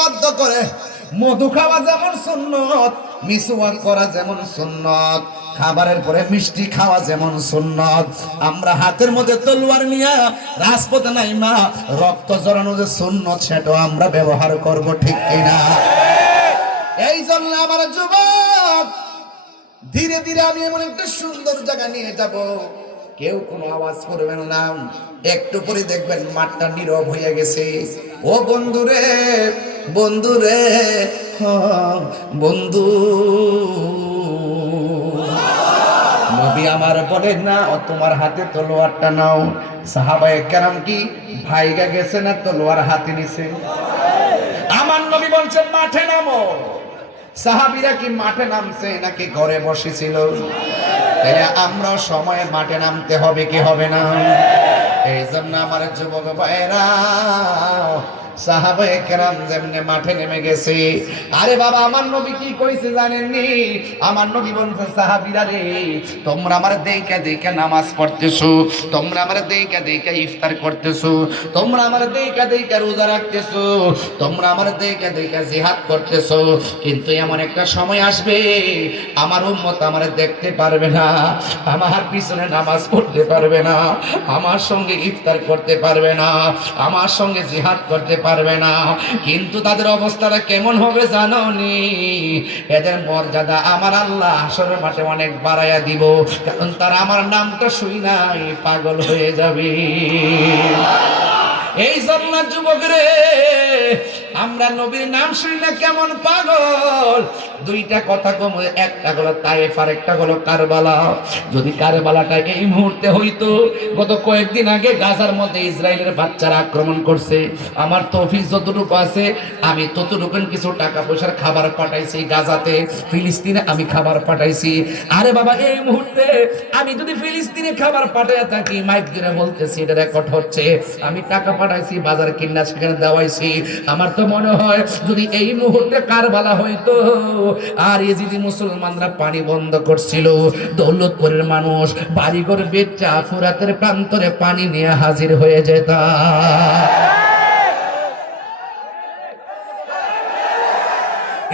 বাধ্য করে। মধু খাওয়া যেমন সুন্নত, মিসওয়াক করা যেমন সুন্নত, খাবারের পরে মিষ্টি খাওয়া যেমন সুন্নত, আমরা হাতের মধ্যে তলোয়ার নিয়ে রাজপথে নাইমা রক্ত জড়ানো যে সুন্নত, সেটা আমরা ব্যবহার করব, ঠিক কিনা? এই জন্য আমার যুবক, ধীরে ধীরে আমি এমন একটা সুন্দর জায়গা নিয়ে যাব, কেউ কোনো আওয়াজ করবেন না। একটু পরে দেখবেন মাঠটা নীরব হয়ে গেছে। ও বন্ধুরে, বন্ধুরে, বন্ধু, নবী আমার বলে না, তোমার হাতে তলোয়ারটা নাও। সাহাবায়ে কেরাম কি ভাইগা গেছে না তলোয়ার হাতে নিছে? আমার নবী বলছেন মাঠে নামো। সাহাবীরা কি মাঠে নামছে নাকি ঘরে বসেছিল? তাহলে আমরা সময়ে মাঠে নামতে হবে কি হবে না? এই জন্য আমার যুবক ভাইরা, সাহাবায়ে কেরাম যেমনে মাঠে নেমে গেছে, আরে বাবা আমার নবী কি কইছে জানেননি? আমার নবী বলছে, সাহাবীরা রে, তোমরা আমার দেইকা দেইকা নামাজ পড়তেছো, তোমরা আমার দেইকা দেইকা ইফতার করতেছো, তোমরা আমার দেইকা দেইকা রোজা রাখতেছো, তোমরা আমার দেইকা দেইকা জিহাদ করতেছো, কিন্তু এমন একটা সময় আসবে আমার উম্মত আমার দেখতে পারবে না, আমার পিছনে নামাজ পড়তে পারবে না, আমার সঙ্গে ইফতার করতে পারবে না, আমার সঙ্গে জিহাদ করতে পারবে না। কিন্তু তাদের অবস্থাটা কেমন হবে জানোনি? এদের মর্যাদা আমার আল্লাহ হাশরের মাঠে অনেক বাড়াইয়া দিব, কারণ তারা আমার নামটা শুই নাই পাগল হয়ে যাবে। এই জন্য যুবক রে, আমরা নবীর নাম শুনি না কেমন পাগল। দুইটা কথা কম, একটা হলো তায়েফ আর একটা হলো কারবালা। যদি কারবালাটা এই মুহূর্তে হইতো, গত কয়েকদিন আগে গাজার মধ্যে ইসরায়েলের বাচ্চারা আক্রমণ করছে, আমার তৌফিক যতটুকু আছে আমি ততটুকু কিছু টাকা পয়সার খাবার পাঠাইছি গাজাতে, ফিলিস্তিনে আমি খাবার পাঠাইছি। আরে বাবা এই মুহূর্তে আমি যদি ফিলিস্তিনে খাবার পাঠাইয়া থাকি, মাইক দিয়ে বলতেছি, এটা রেকর্ড হচ্ছে, আমি টাকা পাঠাইছি, বাজার কিনা সেখানে দেওয়াইছি। আমার তো মনে হয় যদি এই মুহূর্তে কারবালা হইতো, আর এই যদি মুসলমানরা পানি বন্ধ করছিল, দৌলতপুরের মানুষ বাড়িঘর বেচা ফুরাতের প্রান্তরে পানি নিয়ে হাজির হয়ে যেত।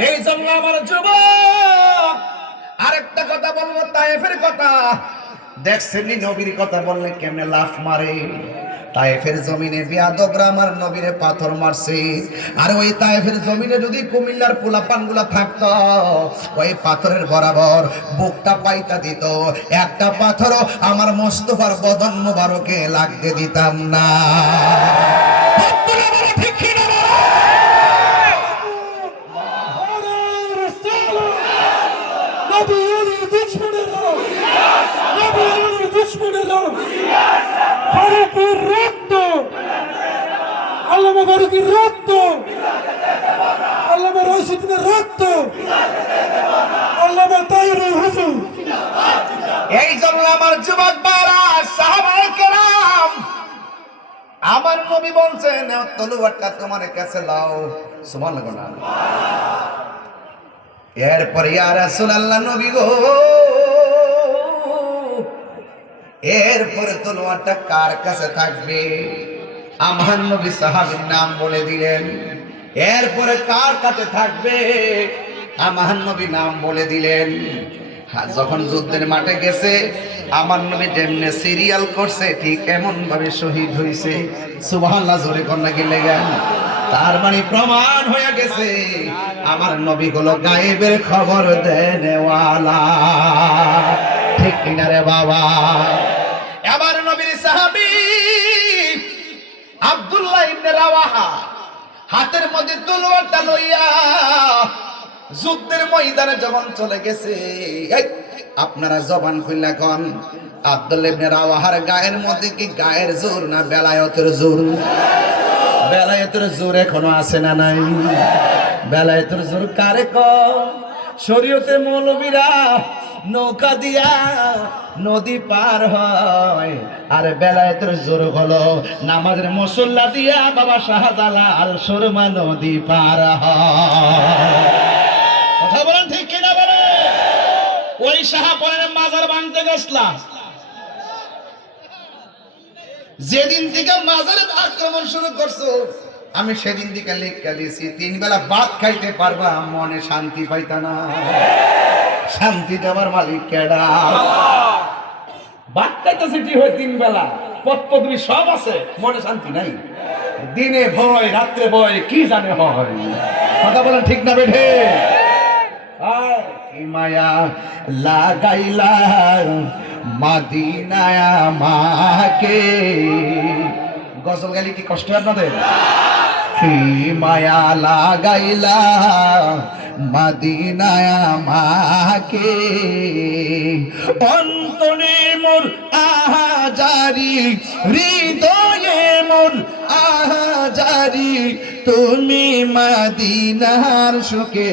এই জন্য আমার যুবক আরেকটা কথা বলবো, তায়েফের কথা। দেখছেন নবীর কথা বললে কেমনে লাফ মারে। তায়েফের জমিনে বেয়াদবরা আমার নবীরে পাথর মারছে, আর ওই তায়েফের জমিনে যদি কুমিল্লার পোলাপানগুলা থাকতো, ওই পাথরের বরাবর বুকটা পাইতা দিত, একটা পাথরও আমার মোস্তফার বদন মোবারকে লাগতে দিতাম না। আল্লামা ফারুকের রক্ত, আল্লামা রশিদের রক্ত, আল্লামা তাইরুল হুজুর। এই জন্য আমার যুবক ভাইরা, সাহাবায়ে কেরাম, আমার নবী বলছেন তলোয়ারটা তোমার কাছে লাও। সুবহানাল্লাহ না? এরপরে ইয়া রাসূলুল্লাহ নবী গো, এরপরে তলোয়ারটা কার কাছে থাকবে? আমার নবী সাহাবীর নাম বলে দিলেন। এরপরে কার কাছে থাকবে? আমার নবী নাম বলে দিলেন। যখন যুদ্ধের মাঠে গেছে, আমার নবী যেমনে সিরিয়াল করছে ঠিক এমন ভাবে শহীদ হয়েছে। সুবহানাল্লাহ জোরে কন্যা গেলে গান। তার মানে প্রমাণ হয়ে গেছে আমার নবী হলো গায়েবের খবর দেনেওয়ালা, ঠিক কিনা রে বাবা? আমার নবীর সাহাবী আব্দুল্লাহ ইবনে রাওয়াহা হাতের মধ্যে তলোয়ারটা লইয়া যুদ্ধের ময়দানে যখন চলে গেছে, আপনারা জবান খুললা কোন, আব্দুল্লাহ ইবনে রাওয়াহার গায়ের মধ্যে কি গায়ের জোর না বেলায়েতের জোর? বেলায়েতের জোর এখনো আছে না নাই? বেলায়েতের জোর কারে কয়? শরীয়তে মৌলবীরা নৌকা দিয়া নদী পার হয়, আর বেলায়েতের জোর হলো নামাজের মুসল্লা দিয়া বাবা শাহজালাল সুরমা নদী পার হয়। কথা বলেন ঠিক কিনা বলে? ওই শাহপরানের মাজার ভাঙতে গেছলাম, যেদিন থেকে মাজারে আক্রমণ শুরু করছো আমি সেদিন দিকে লেখা দিয়েছি 3 বেলা ভাত খাইতে পারবা, মনে শান্তি পাইতা না। শান্তি দেওয়ার মালিক কেডা? ভাত খাইতেছি ঠিক হয় 3 বেলা, পদ পদবি সব আছে, মনে শান্তি নাই। দিনে ভয় রাত্রে ভয়, কি জানে হয়। কথা বলেন ঠিক না বেঠে? কি মায়া লাগাইলা মাদিনায় আমাকে। গজল গালি কি কষ্ট আপনাদের? কি মায়া লাগাইলা মাদিনায় আমাকে, অন্তরে মোর আহাজারি, হৃদয়ে মোর আহাজারি, তুমি মাদিনার সুখে।